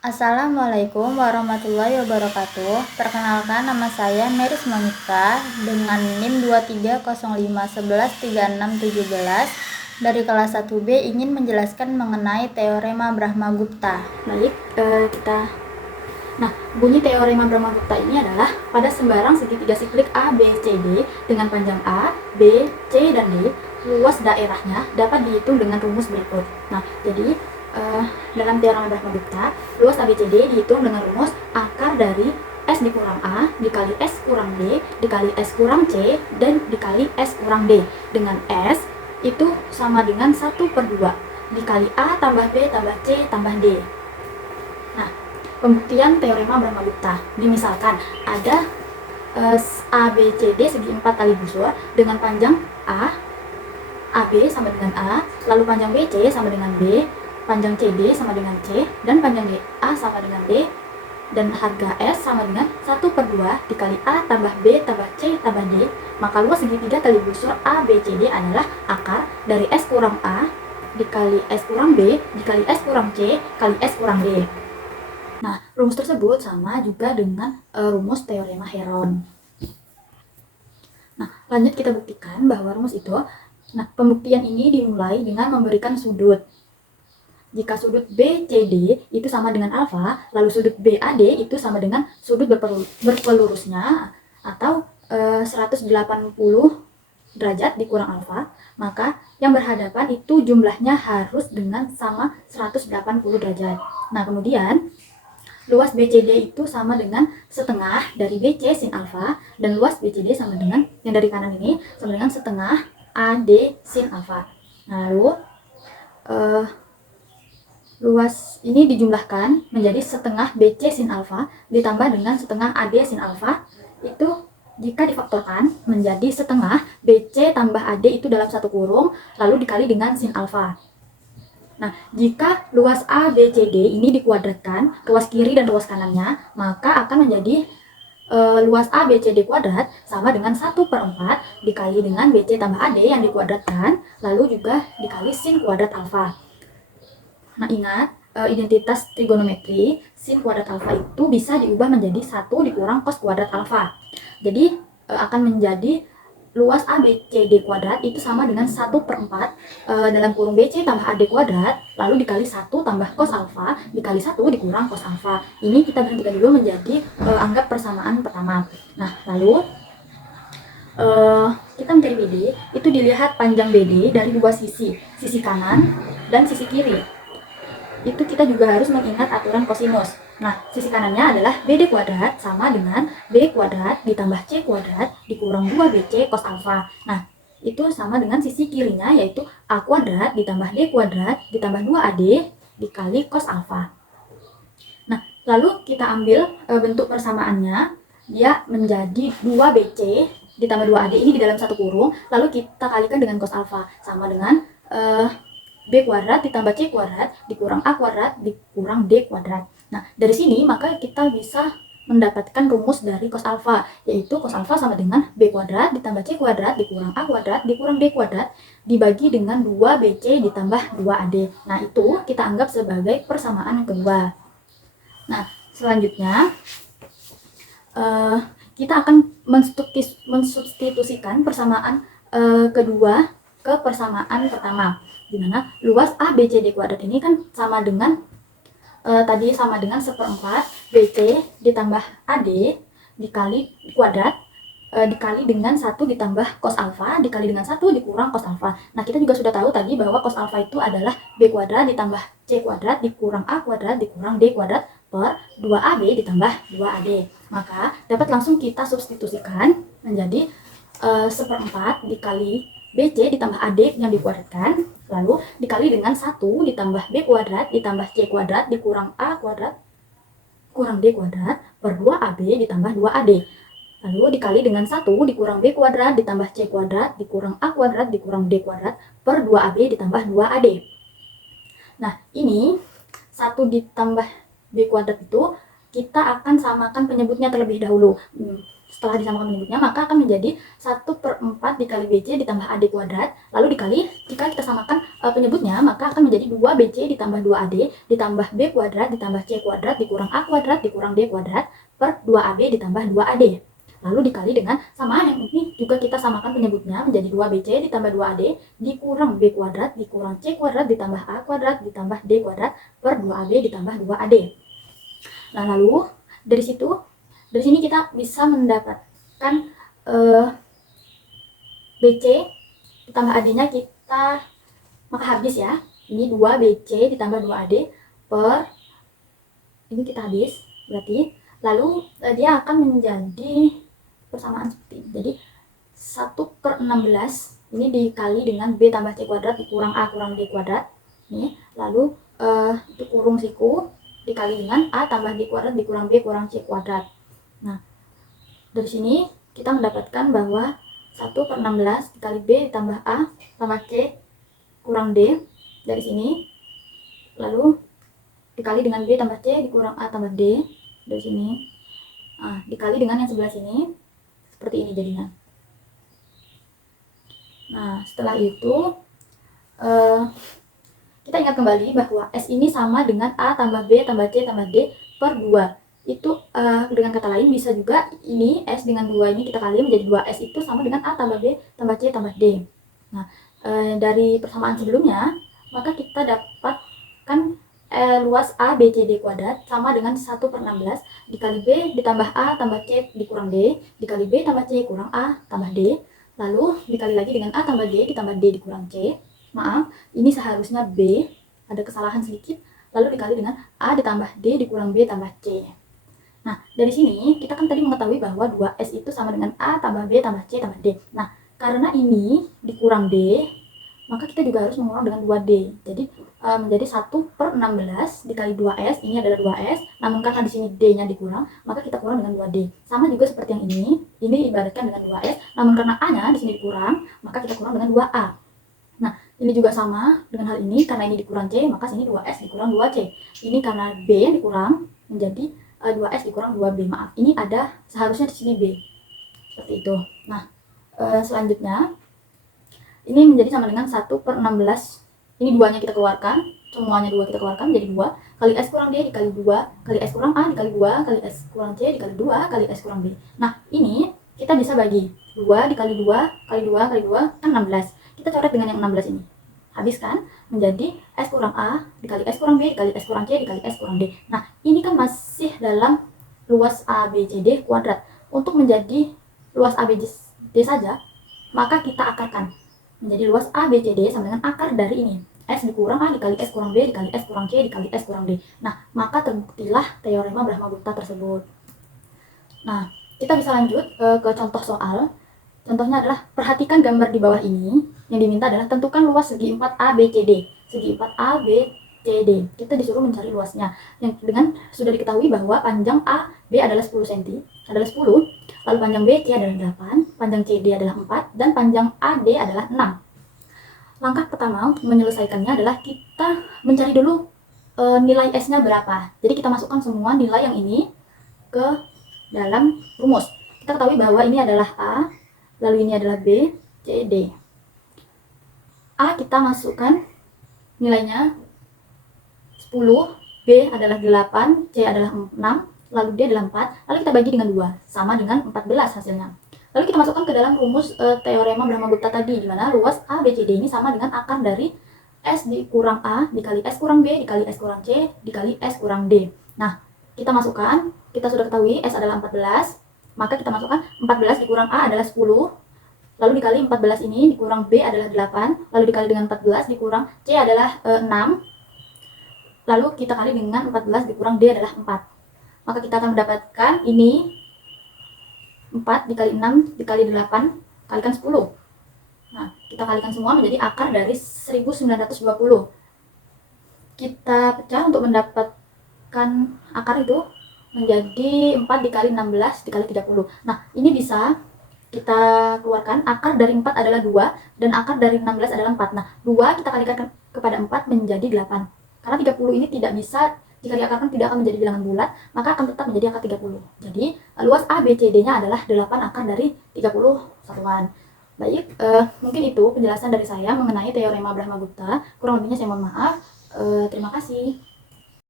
Assalamualaikum warahmatullahi wabarakatuh. Perkenalkan, nama saya Meris Monika dengan NIM 2305113617 dari kelas 1B ingin menjelaskan mengenai teorema Brahmagupta. Baik, bunyi teorema Brahmagupta ini adalah pada sembarang segitiga siklik A, B, C, D dengan panjang A, B, C, dan D, luas daerahnya dapat dihitung dengan rumus berikut. Nah, jadi dalam teorema Brahmagupta, luas ABCD dihitung dengan rumus akar dari S dikurang A dikali S kurang D dikali S kurang C dan dikali S kurang D, dengan S itu sama dengan 1/2 dikali A tambah B tambah C tambah D. Nah, pembuktian teorema Brahmagupta. Misalkan ada ABCD segi 4 tali busur dengan panjang A, AB sama dengan A, lalu panjang BC sama dengan B, panjang CD sama dengan C, dan panjang DA sama dengan D, dan harga S sama dengan 1/2 dikali A tambah B tambah C tambah D, maka luas segitiga tali busur ABCD adalah akar dari S kurang A dikali S kurang B dikali S kurang C kali S kurang D. Nah, rumus tersebut sama juga dengan rumus teorema Heron. Nah, lanjut kita buktikan bahwa rumus itu. Nah, pembuktian ini dimulai dengan memberikan sudut. Jika sudut BCD itu sama dengan alfa, lalu sudut BAD itu sama dengan sudut berpelurusnya atau 180 derajat dikurang alfa, maka yang berhadapan itu jumlahnya harus dengan sama 180 derajat. Nah, kemudian luas BCD itu sama dengan setengah dari BC sin alfa, dan luas BCD sama dengan, yang dari kanan ini, sama dengan setengah AD sin alfa. Nah, lalu luas ini dijumlahkan menjadi setengah BC sin alfa ditambah dengan setengah AD sin alfa, itu jika difaktorkan menjadi setengah BC tambah AD itu dalam satu kurung, lalu dikali dengan sin alfa. Nah, jika luas ABCD ini dikuadratkan, luas kiri dan luas kanannya, maka akan menjadi luas ABCD kuadrat sama dengan 1/4 dikali dengan BC tambah AD yang dikuadratkan, lalu juga dikali sin kuadrat alfa. Nah, ingat, identitas trigonometri, sin kuadrat alfa itu bisa diubah menjadi 1 dikurang cos kuadrat alfa. Jadi, akan menjadi luas ABCD kuadrat itu sama dengan 1/4 dalam kurung BC tambah AD kuadrat, lalu dikali 1 tambah cos alfa, dikali 1 dikurang cos alfa. Ini kita berhentikan dulu menjadi anggap persamaan pertama. Nah, lalu kita mencari BD, itu dilihat panjang BD dari dua sisi kanan dan sisi kiri. Itu kita juga harus mengingat aturan kosinus. Nah, sisi kanannya adalah BD kuadrat sama dengan B kuadrat ditambah C kuadrat dikurang 2BC cos alfa. Nah, itu sama dengan sisi kirinya, yaitu A kuadrat ditambah D kuadrat ditambah 2AD dikali cos alfa. Nah, lalu kita ambil bentuk persamaannya, dia menjadi 2BC ditambah 2AD ini di dalam satu kurung, lalu kita kalikan dengan cos alfa, sama dengan B kuadrat ditambah C kuadrat dikurang A kuadrat dikurang D kuadrat. Nah, dari sini maka kita bisa mendapatkan rumus dari cos alfa, yaitu cos alfa sama dengan B kuadrat ditambah C kuadrat dikurang A kuadrat dikurang D kuadrat dibagi dengan 2BC ditambah 2AD. Nah, itu kita anggap sebagai persamaan kedua. Nah, selanjutnya kita akan mensubstitusikan persamaan kedua ke persamaan pertama, di mana luas ABCD kuadrat ini kan sama dengan tadi sama dengan 1/4 BC ditambah AD dikali kuadrat dikali dengan 1 ditambah cos alfa dikali dengan 1 dikurang cos alfa. Nah, kita juga sudah tahu tadi bahwa cos alfa itu adalah B kuadrat ditambah C kuadrat dikurang A kuadrat dikurang D kuadrat per 2AB ditambah 2AD. Maka dapat langsung kita substitusikan menjadi 1/4 dikali BC ditambah AD yang dikuadratkan, lalu dikali dengan 1 ditambah B kuadrat ditambah C kuadrat dikurang A kuadrat kurang D kuadrat per 2AB ditambah 2AD. Lalu dikali dengan 1 dikurang B kuadrat ditambah C kuadrat dikurang A kuadrat dikurang D kuadrat per 2AB ditambah 2AD. Nah, ini 1 ditambah B kuadrat itu kita akan samakan penyebutnya terlebih dahulu. setelah disamakan penyebutnya, maka akan menjadi 1/4 dikali BC ditambah AD kuadrat, lalu dikali, jika kita samakan penyebutnya, maka akan menjadi 2BC ditambah 2AD ditambah B kuadrat ditambah C kuadrat dikurang A kuadrat dikurang D kuadrat per 2AB ditambah 2AD. Lalu dikali dengan samaan yang ini juga kita samakan penyebutnya menjadi 2BC ditambah 2AD dikurang B kuadrat dikurang C kuadrat ditambah A kuadrat ditambah D kuadrat per 2AB ditambah 2AD. Nah, lalu dari sini kita bisa mendapatkan BC ditambah AD-nya kita, maka habis ya. Ini 2BC ditambah 2AD per, ini kita habis berarti. Lalu dia akan menjadi persamaan seperti ini. Jadi 1/16 ini dikali dengan B tambah C kuadrat dikurang A kurang D kuadrat. Nih, lalu itu kurung siku dikali dengan A tambah D kuadrat dikurang B kurang C kuadrat. Nah, dari sini kita mendapatkan bahwa 1/16 dikali B tambah A tambah C kurang D dari sini. Lalu dikali dengan B tambah C dikurang A tambah D dari sini. Nah, dikali dengan yang sebelah sini. Seperti ini jadinya. Nah, setelah itu kita ingat kembali bahwa S ini sama dengan A tambah B tambah C tambah D per 2. Itu dengan kata lain bisa juga ini S dengan 2 ini kita kali menjadi 2S itu sama dengan A tambah B tambah C tambah D. Nah, dari persamaan sebelumnya, maka kita dapatkan luas A B C D kuadrat sama dengan 1/16 dikali B ditambah A tambah C dikurang D dikali B tambah C kurang A tambah D, lalu dikali lagi dengan A tambah D ditambah D dikurang C. Maaf, ini seharusnya B, ada kesalahan sedikit, lalu dikali dengan A ditambah D dikurang B tambah C. Nah, dari sini kita kan tadi mengetahui bahwa 2S itu sama dengan A tambah B tambah C tambah D. Nah, karena ini dikurang D, maka kita juga harus mengurang dengan 2D. Jadi menjadi 1/16 dikali 2S, ini adalah 2S, namun karena di sini D-nya dikurang, maka kita kurang dengan 2D. Sama juga seperti yang ini ibaratkan dengan 2S, namun karena A-nya di sini dikurang, maka kita kurang dengan 2A. Nah, ini juga sama dengan hal ini, karena ini dikurang C, maka sini 2S dikurang 2C. Ini karena B yang dikurang, menjadi 2S dikurang 2B. Maaf, ini ada seharusnya di sini B. Seperti itu. Nah, selanjutnya, ini menjadi sama dengan 1/16. Ini 2-nya kita keluarkan, semuanya 2 kita keluarkan menjadi 2 kali S kurang D dikali 2 kali S kurang A dikali 2 kali S kurang C dikali 2 kali S kurang B. Nah, ini kita bisa bagi 2 dikali 2 kali 2 kali 2 kan 16. Kita coret dengan yang 16 ini. Habiskan menjadi S kurang A dikali S kurang B dikali S kurang C dikali S kurang D. Nah, ini kan masih dalam luas ABCD kuadrat. Untuk menjadi luas ABCD saja, maka kita akarkan menjadi luas ABCD sama dengan akar dari ini. S dikurang A dikali S kurang B dikali S kurang C dikali S kurang D. Nah, maka terbuktilah teorema Brahmagupta tersebut. Nah, kita bisa lanjut ke contoh soal. Contohnya adalah, perhatikan gambar di bawah ini. Yang diminta adalah tentukan luas segi 4 ABCD. Segi 4 ABCD. Kita disuruh mencari luasnya. Yang dengan sudah diketahui bahwa panjang AB adalah 10 cm, adalah 10. Lalu panjang BC adalah 8, panjang CD adalah 4, dan panjang AD adalah 6. Langkah pertama untuk menyelesaikannya adalah kita mencari dulu nilai S-nya berapa. Jadi kita masukkan semua nilai yang ini ke dalam rumus. Kita ketahui bahwa ini adalah A, lalu ini adalah B, C, D. A kita masukkan nilainya 10, B adalah 8, C adalah 6, lalu D adalah 4, lalu kita bagi dengan 2, sama dengan 14 hasilnya. Lalu kita masukkan ke dalam rumus teorema Brahmagupta tadi, di mana luas ABCD ini sama dengan akar dari S dikurang A dikali S kurang B dikali S kurang C dikali S kurang D. Nah, kita masukkan, kita sudah ketahui S adalah 14, maka kita masukkan 14 dikurang A adalah 10, lalu dikali 14 ini dikurang B adalah 8, lalu dikali dengan 14 dikurang C adalah 6, lalu kita kali dengan 14 dikurang D adalah 4. Maka kita akan mendapatkan ini 4 dikali 6 dikali 8 kalikan 10. Nah, kita kalikan semua menjadi akar dari 1920. Kita pecah untuk mendapatkan akar itu menjadi 4 dikali 16 dikali 30. Nah, ini bisa kita keluarkan. Akar dari 4 adalah 2 dan akar dari 16 adalah 4. Nah, 2 kita kalikan kepada 4 menjadi 8. Karena 30 ini tidak bisa jika diakarkan tidak akan menjadi bilangan bulat, maka akan tetap menjadi akar 30. Jadi, luas ABCD-nya adalah 8 akar dari 30 satuan. Baik, mungkin itu penjelasan dari saya mengenai teorema Brahmagupta. Kurang lebihnya saya mohon maaf. Terima kasih.